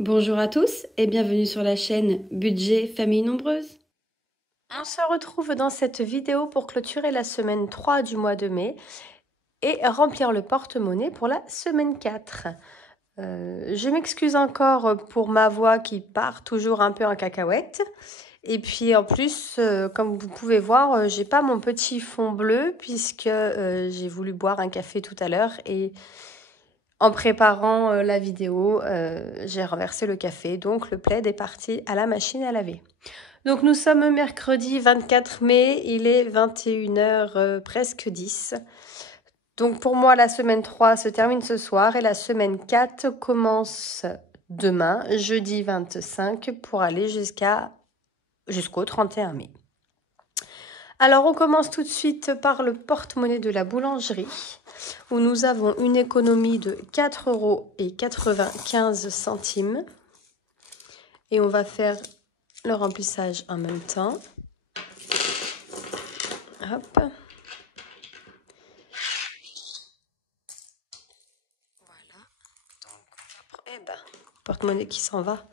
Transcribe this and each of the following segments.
Bonjour à tous et bienvenue sur la chaîne Budget Famille Nombreuse. On se retrouve dans cette vidéo pour clôturer la semaine 3 du mois de mai et remplir le porte-monnaie pour la semaine 4. Je m'excuse encore pour ma voix qui part toujours un peu en cacahuète. Et puis en plus, comme vous pouvez voir, j'ai pas mon petit fond bleu puisque j'ai voulu boire un café tout à l'heure et en préparant la vidéo, j'ai renversé le café. Donc le plaid est parti à la machine à laver. Donc nous sommes mercredi 24 mai, il est 21h presque 10. Donc pour moi, la semaine 3 se termine ce soir et la semaine 4 commence demain, jeudi 25, pour aller jusqu'au 31 mai. Alors on commence tout de suite par le porte-monnaie de la boulangerie, où nous avons une économie de 4,95 €. Et on va faire le remplissage en même temps. Hop. Voilà. Donc, porte-monnaie qui s'en va.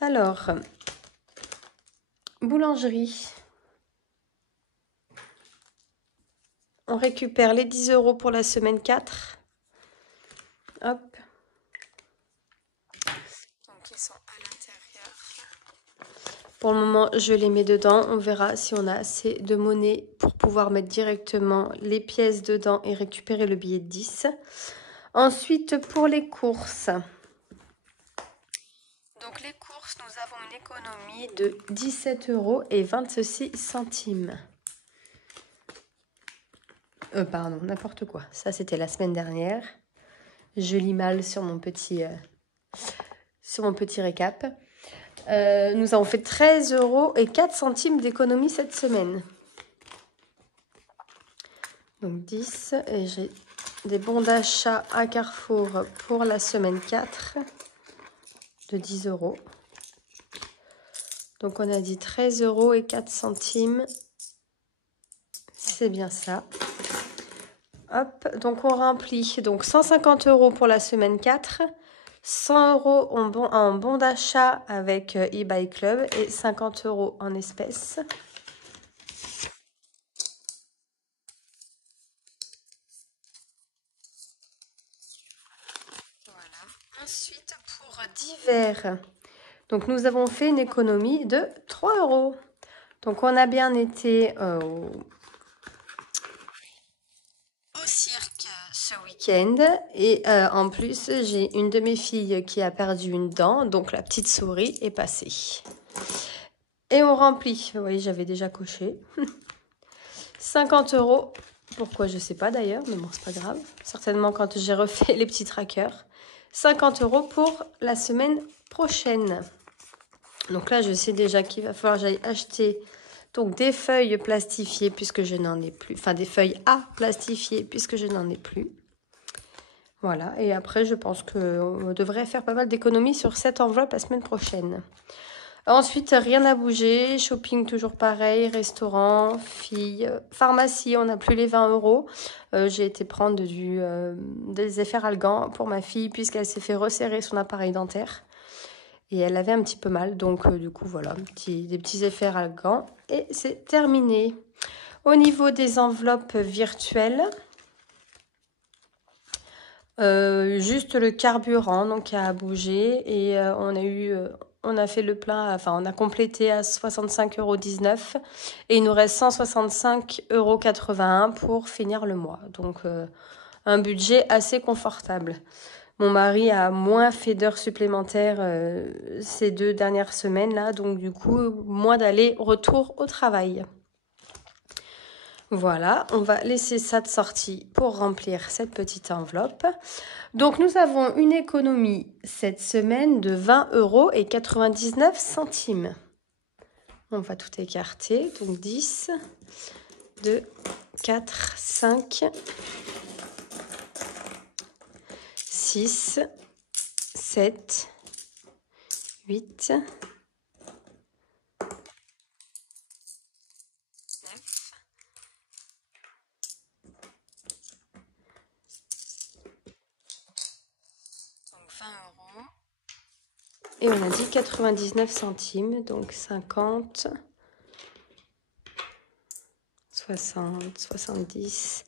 Alors, boulangerie. On récupère les 10 € pour la semaine 4. Hop. Donc, ils sont à l'intérieur. Pour le moment, je les mets dedans. On verra si on a assez de monnaie pour pouvoir mettre directement les pièces dedans et récupérer le billet de 10. Ensuite, pour les courses. Donc, les courses, nous avons une économie de 17,26 €. Pardon, n'importe quoi. Ça, c'était la semaine dernière. Je lis mal sur mon petit récap. Nous avons fait 13,04 € d'économie cette semaine. Donc 10. Et j'ai des bons d'achat à Carrefour pour la semaine 4 de 10 €. Donc on a dit 13,04 €. C'est bien ça. Hop, donc on remplit donc 150 € pour la semaine 4, 100 € en bon d'achat avec eBay Club et 50 € en espèces. Voilà. Ensuite, pour divers, donc nous avons fait une économie de 3 €. Donc on a bien été au cirque ce week-end et en plus j'ai une de mes filles qui a perdu une dent, donc la petite souris est passée. Et on remplit, vous voyez j'avais déjà coché, 50 €, pourquoi je sais pas d'ailleurs, mais bon c'est pas grave, certainement quand j'ai refait les petits trackers, 50 € pour la semaine prochaine. Donc là je sais déjà qu'il va falloir que j'aille acheter donc des feuilles plastifiées puisque je n'en ai plus. Enfin, des feuilles à plastifier puisque je n'en ai plus. Voilà. Et après, je pense qu'on devrait faire pas mal d'économies sur cette enveloppe la semaine prochaine. Ensuite, rien à bouger. Shopping, toujours pareil. Restaurant, filles. Pharmacie, on n'a plus les 20 €. J'ai été prendre des efferalgan pour ma fille puisqu'elle s'est fait resserrer son appareil dentaire. Et elle avait un petit peu mal, donc du coup voilà, des petits efferalgan et c'est terminé. Au niveau des enveloppes virtuelles, juste le carburant donc a bougé et on a fait le plein, enfin on a complété à 65,19 € et il nous reste 165,81 € pour finir le mois. Donc un budget assez confortable. Mon mari a moins fait d'heures supplémentaires ces 2 dernières semaines-là, donc du coup, moins d'aller-retour au travail. Voilà, on va laisser ça de sortie pour remplir cette petite enveloppe. Donc, nous avons une économie cette semaine de 20,99 €. On va tout écarter, donc 10, 2, 4, 5... 6, 7, 8, 9, donc 20 €. Et on a dit 99 centimes, donc 50, 60, 70,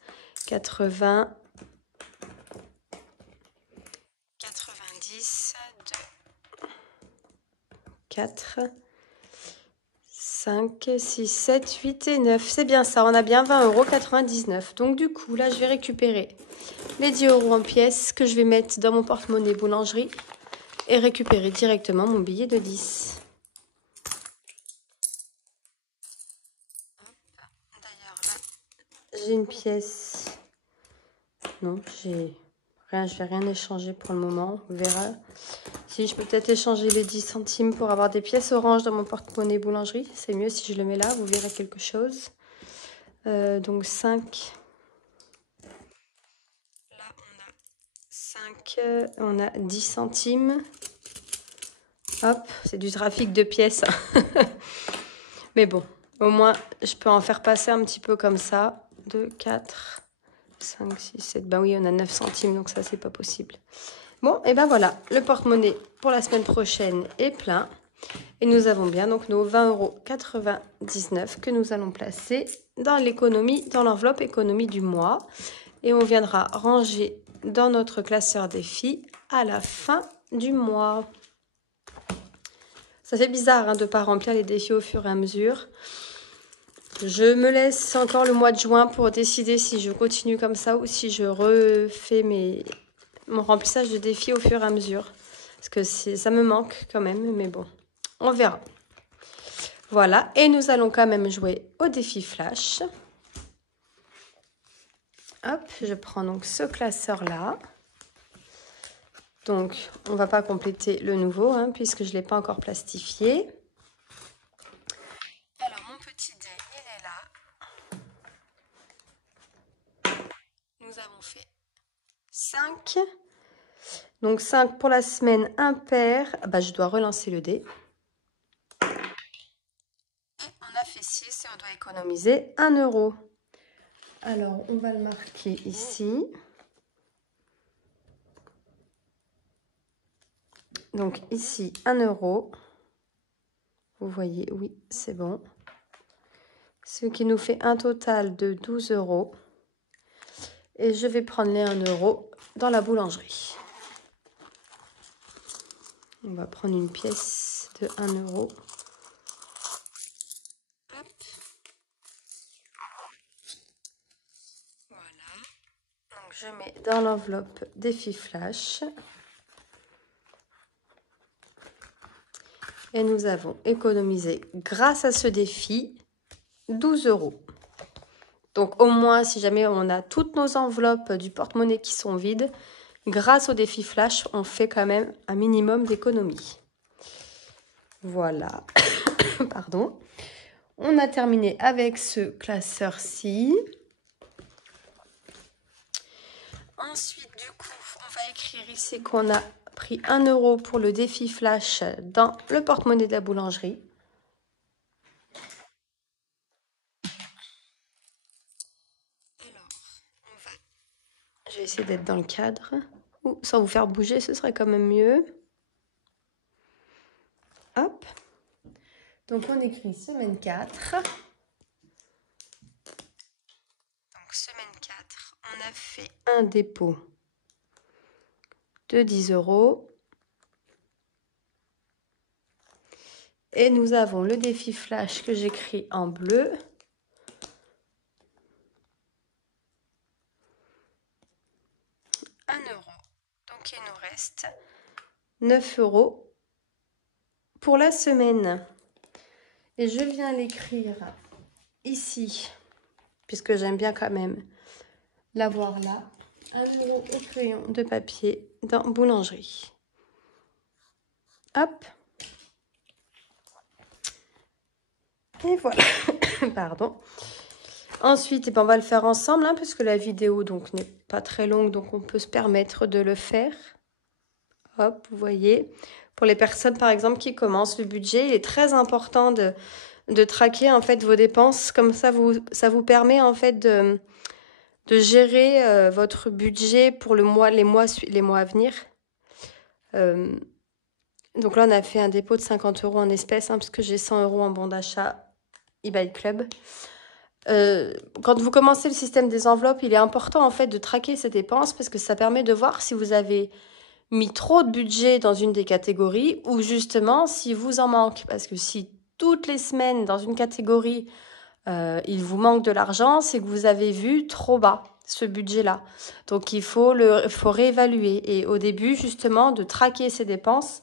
80, 90, 2, 4, 5, 6, 7, 8 et 9. C'est bien ça, on a bien 20,99 €. Donc du coup, là, je vais récupérer les 10 € en pièces que je vais mettre dans mon porte-monnaie boulangerie et récupérer directement mon billet de 10. D'ailleurs, là, j'ai une pièce. Non, j'ai rien, je vais rien échanger pour le moment, on verra. Si je peux peut-être échanger les 10 centimes pour avoir des pièces oranges dans mon porte-monnaie boulangerie. C'est mieux si je le mets là, vous verrez quelque chose. Donc 5. Là, on a 5, on a 10 centimes. Hop, c'est du trafic de pièces. Mais bon, au moins, je peux en faire passer un petit peu comme ça. 2, 4, 5, 6, 7. Ben oui, on a 9 centimes, donc ça, c'est pas possible. Bon, et ben voilà, le porte-monnaie pour la semaine prochaine est plein. Et nous avons bien donc nos 20,99 € que nous allons placer dans l'économie, dans l'enveloppe économie du mois. Et on viendra ranger dans notre classeur défi à la fin du mois. Ça fait bizarre hein, de ne pas remplir les défis au fur et à mesure. Je me laisse encore le mois de juin pour décider si je continue comme ça ou si je refais mon remplissage de défis au fur et à mesure. Parce que ça me manque quand même, mais bon, on verra. Voilà, et nous allons quand même jouer au défi flash. Hop, je prends donc ce classeur-là. Donc, on ne va pas compléter le nouveau, hein, puisque je ne l'ai pas encore plastifié. Alors, mon petit dé, il est là. Nous avons fait 5. Donc, 5 pour la semaine impair. Bah, je dois relancer le dé. Et on a fait 6 et on doit économiser 1 €. Alors, on va le marquer ici. Donc ici, 1 €. Vous voyez, oui, c'est bon. Ce qui nous fait un total de 12 €. Et je vais prendre les 1 € dans la boulangerie. On va prendre une pièce de 1 €. Hop. Voilà. Donc je mets dans l'enveloppe défi flash. Et nous avons économisé, grâce à ce défi, 12 €. Donc au moins, si jamais on a toutes nos enveloppes du porte-monnaie qui sont vides, grâce au défi flash, on fait quand même un minimum d'économie. Voilà. Pardon. On a terminé avec ce classeur-ci. Ensuite, du coup, on va écrire ici qu'on a pris 1 € pour le défi flash dans le porte-monnaie de la boulangerie. Alors, je vais essayer d'être dans le cadre. Ou sans vous faire bouger, ce serait quand même mieux. Hop. Donc, on écrit semaine 4. Donc, semaine 4, on a fait un dépôt de 10 €. Et nous avons le défi flash que j'écris en bleu. Donc, il nous reste 9 € pour la semaine. Et je viens l'écrire ici, puisque j'aime bien quand même l'avoir là. 1 € au crayon de papier dans boulangerie. Hop. Et voilà. Pardon. Ensuite, on va le faire ensemble, hein, parce que la vidéo donc n'est pas très longue, donc on peut se permettre de le faire. Hop, vous voyez. Pour les personnes, par exemple, qui commencent le budget, il est très important de traquer en fait vos dépenses. Comme ça, ça vous permet en fait de gérer votre budget pour les mois à venir. Donc là, on a fait un dépôt de 50 € en espèces, hein, parce que j'ai 100 € en bon d'achat eBay Club. Quand vous commencez le système des enveloppes, il est important en fait de traquer ces dépenses parce que ça permet de voir si vous avez mis trop de budget dans une des catégories ou justement si vous en manque. Parce que si toutes les semaines dans une catégorie, il vous manque de l'argent, c'est que vous avez vu trop bas ce budget-là. Donc il faut réévaluer. Et au début, justement, de traquer ces dépenses,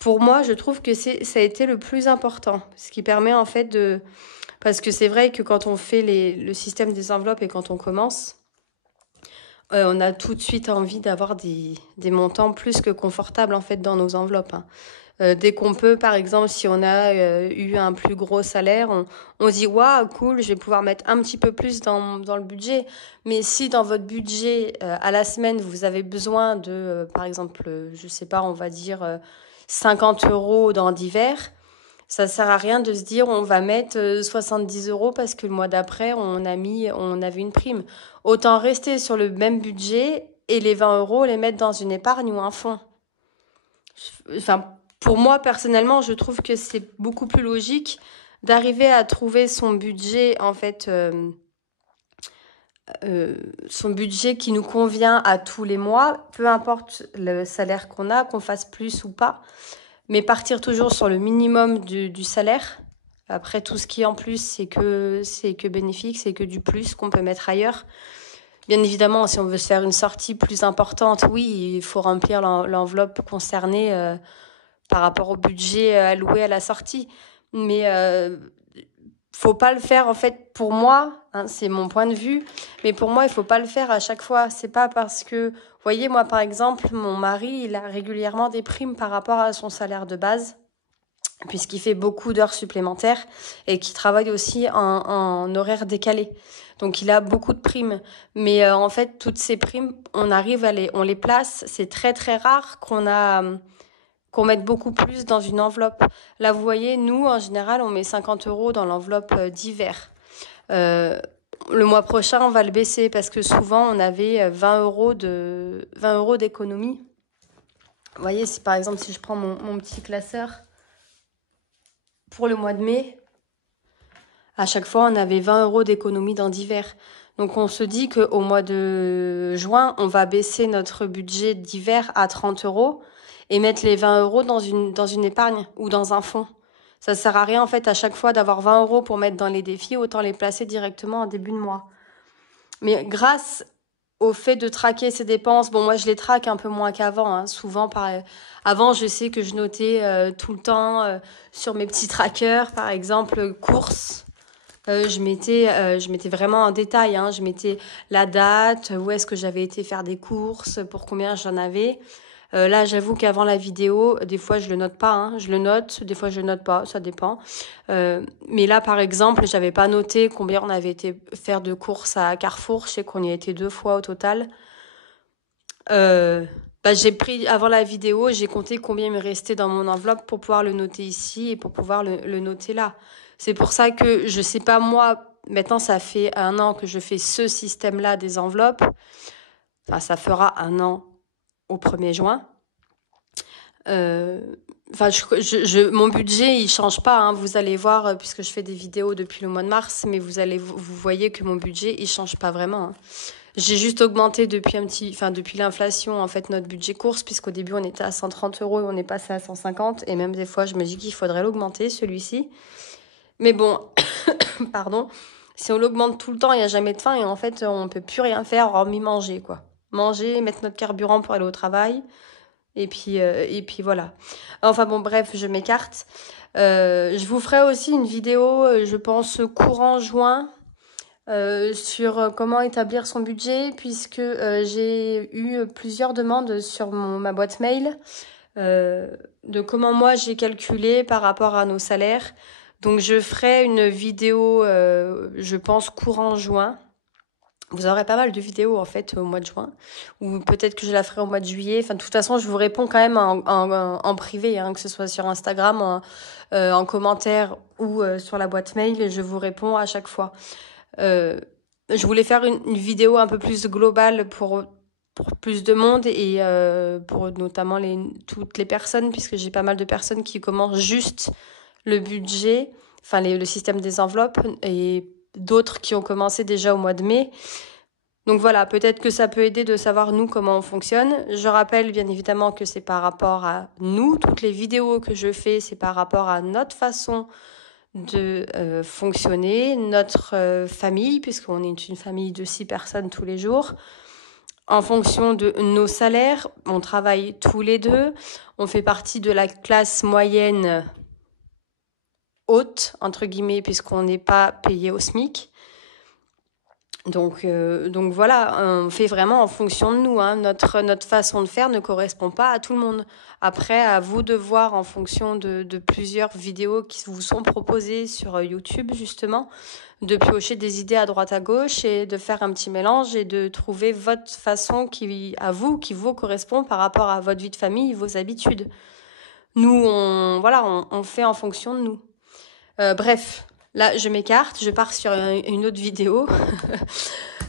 pour moi, je trouve que ça a été le plus important. Ce qui permet en fait de... Parce que c'est vrai que quand on fait le système des enveloppes et quand on commence, on a tout de suite envie d'avoir des montants plus que confortables en fait dans nos enveloppes. Hein. Dès qu'on peut, par exemple, si on a eu un plus gros salaire, on se dit waouh, cool, je vais pouvoir mettre un petit peu plus dans le budget. Mais si dans votre budget à la semaine vous avez besoin de, par exemple, je sais pas, on va dire 50 € dans divers. Ça sert à rien de se dire on va mettre 70 € parce que le mois d'après on avait une prime. Autant rester sur le même budget et les 20 € les mettre dans une épargne ou un fonds. Enfin, pour moi personnellement, je trouve que c'est beaucoup plus logique d'arriver à trouver son budget en fait, son budget qui nous convient à tous les mois, peu importe le salaire qu'on a, qu'on fasse plus ou pas. Mais partir toujours sur le minimum du salaire. Après, tout ce qui est en plus, c'est que bénéfique, c'est que du plus qu'on peut mettre ailleurs. Bien évidemment, si on veut se faire une sortie plus importante, oui, il faut remplir l'enveloppe concernée par rapport au budget alloué à la sortie. Mais faut pas le faire, en fait, pour moi, hein, c'est mon point de vue, mais pour moi, il faut pas le faire à chaque fois. C'est pas parce que, vous voyez, moi, par exemple, mon mari, il a régulièrement des primes par rapport à son salaire de base, puisqu'il fait beaucoup d'heures supplémentaires et qu'il travaille aussi en horaire décalé. Donc, il a beaucoup de primes. Mais en fait, toutes ces primes, on les place. C'est très, très rare qu'on mette beaucoup plus dans une enveloppe. Là, vous voyez, nous, en général, on met 50 € dans l'enveloppe d'hiver. Le mois prochain, on va le baisser parce que souvent, on avait 20 € d'économie. Vous voyez, si par exemple, si je prends mon petit classeur, pour le mois de mai, à chaque fois, on avait 20 € d'économie dans d'hiver. Donc, on se dit qu'au mois de juin, on va baisser notre budget d'hiver à 30 € et mettre les 20 € dans une épargne ou dans un fonds. Ça sert à rien, en fait, à chaque fois d'avoir 20 € pour mettre dans les défis, autant les placer directement en début de mois. Mais grâce au fait de traquer ces dépenses, bon, moi, je les traque un peu moins qu'avant, hein. Souvent, avant, je sais que je notais tout le temps sur mes petits trackers, par exemple, courses. Je mettais vraiment en détail, hein. Je mettais la date, où est-ce que j'avais été faire des courses, pour combien j'en avais. Là, j'avoue qu'avant la vidéo, des fois, je le note pas, hein. Je le note, des fois, je le note pas, ça dépend. Mais là, par exemple, j'avais pas noté combien on avait été faire de courses à Carrefour. Je sais qu'on y a été 2 fois au total. J'ai pris, avant la vidéo, j'ai compté combien il me restait dans mon enveloppe pour pouvoir le noter ici et pour pouvoir le noter là. C'est pour ça que je sais pas moi, maintenant ça fait 1 an que je fais ce système-là des enveloppes. Enfin, ça fera 1 an au 1er juin. Mon budget, il change pas, hein. Vous allez voir, puisque je fais des vidéos depuis le mois de mars, mais vous voyez que mon budget, il change pas vraiment, hein. J'ai juste augmenté depuis l'inflation, en fait, notre budget course, puisqu'au début, on était à 130 € et on est passé à 150. Et même des fois, je me dis qu'il faudrait l'augmenter, celui-ci. Mais bon, pardon, si on l'augmente tout le temps, il n'y a jamais de fin. Et en fait, on peut plus rien faire hormis manger, quoi. Manger, mettre notre carburant pour aller au travail. Et puis voilà. Enfin bon, bref, je m'écarte. Je vous ferai aussi une vidéo, je pense, courant juin, sur comment établir son budget, puisque j'ai eu plusieurs demandes sur ma boîte mail de comment moi j'ai calculé par rapport à nos salaires. Donc je ferai une vidéo, je pense, courant juin. Vous aurez pas mal de vidéos en fait au mois de juin, ou peut-être que je la ferai au mois de juillet. Enfin, de toute façon, je vous réponds quand même en privé, hein, que ce soit sur Instagram, en commentaire ou sur la boîte mail, et je vous réponds à chaque fois. Je voulais faire une vidéo un peu plus globale pour pour plus de monde et pour notamment toutes les personnes, puisque j'ai pas mal de personnes qui commencent juste le budget, enfin le système des enveloppes, et d'autres qui ont commencé déjà au mois de mai. Donc voilà, peut-être que ça peut aider de savoir nous comment on fonctionne. Je rappelle bien évidemment que c'est par rapport à nous. Toutes les vidéos que je fais, c'est par rapport à notre façon de fonctionner, notre famille, puisqu'on est une famille de 6 personnes tous les jours. En fonction de nos salaires, on travaille tous les deux. On fait partie de la classe moyenne haute, entre guillemets, puisqu'on n'est pas payé au SMIC. Donc voilà, on fait vraiment en fonction de nous. Hein. Notre façon de faire ne correspond pas à tout le monde. Après, à vous de voir en fonction de plusieurs vidéos qui vous sont proposées sur YouTube, justement, de piocher des idées à droite à gauche et de faire un petit mélange et de trouver votre façon qui vous correspond par rapport à votre vie de famille, vos habitudes. Nous, on fait en fonction de nous. Bref. Là, je m'écarte, je pars sur une autre vidéo.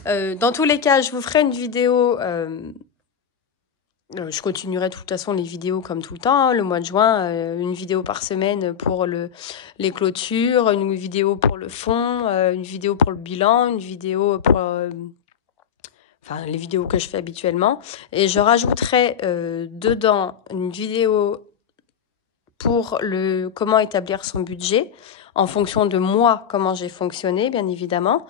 Dans tous les cas, je vous ferai une vidéo. Je continuerai de toute façon les vidéos comme tout le temps. Hein, le mois de juin, une vidéo par semaine pour les clôtures, une vidéo pour le fond, une vidéo pour le bilan, une vidéo pour... les vidéos que je fais habituellement. Et je rajouterai dedans une vidéo pour comment établir son budget, en fonction de moi, comment j'ai fonctionné, bien évidemment.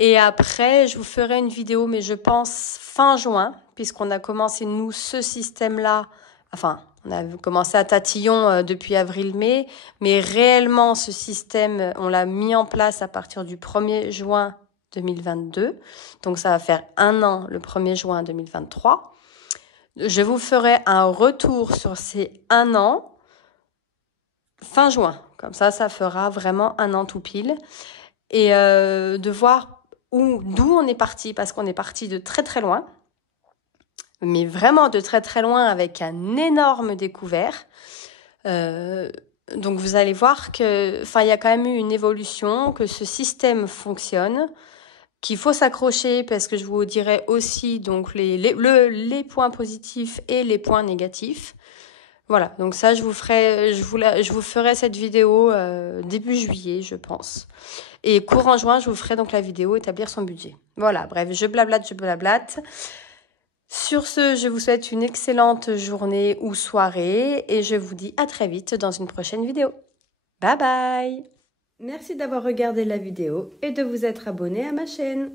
Et après, je vous ferai une vidéo, mais je pense fin juin, puisqu'on a commencé, nous, ce système-là. Enfin, on a commencé à tatillon depuis avril-mai, mais réellement, ce système, on l'a mis en place à partir du 1er juin 2022. Donc, ça va faire 1 an le 1er juin 2023. Je vous ferai un retour sur ces 1 an fin juin. Comme ça fera vraiment 1 an tout pile. Et de voir d'où on est parti, parce qu'on est parti de très très loin. Mais vraiment de très très loin avec un énorme découvert. Donc vous allez voir que, il y a quand même eu une évolution, que ce système fonctionne, qu'il faut s'accrocher parce que je vous dirai aussi donc les points positifs et les points négatifs. Voilà, donc ça je vous ferai cette vidéo début juillet, je pense. Et courant juin, je vous ferai donc la vidéo établir son budget. Voilà, bref, je blablate. Sur ce, je vous souhaite une excellente journée ou soirée et je vous dis à très vite dans une prochaine vidéo. Bye bye! Merci d'avoir regardé la vidéo et de vous être abonné à ma chaîne.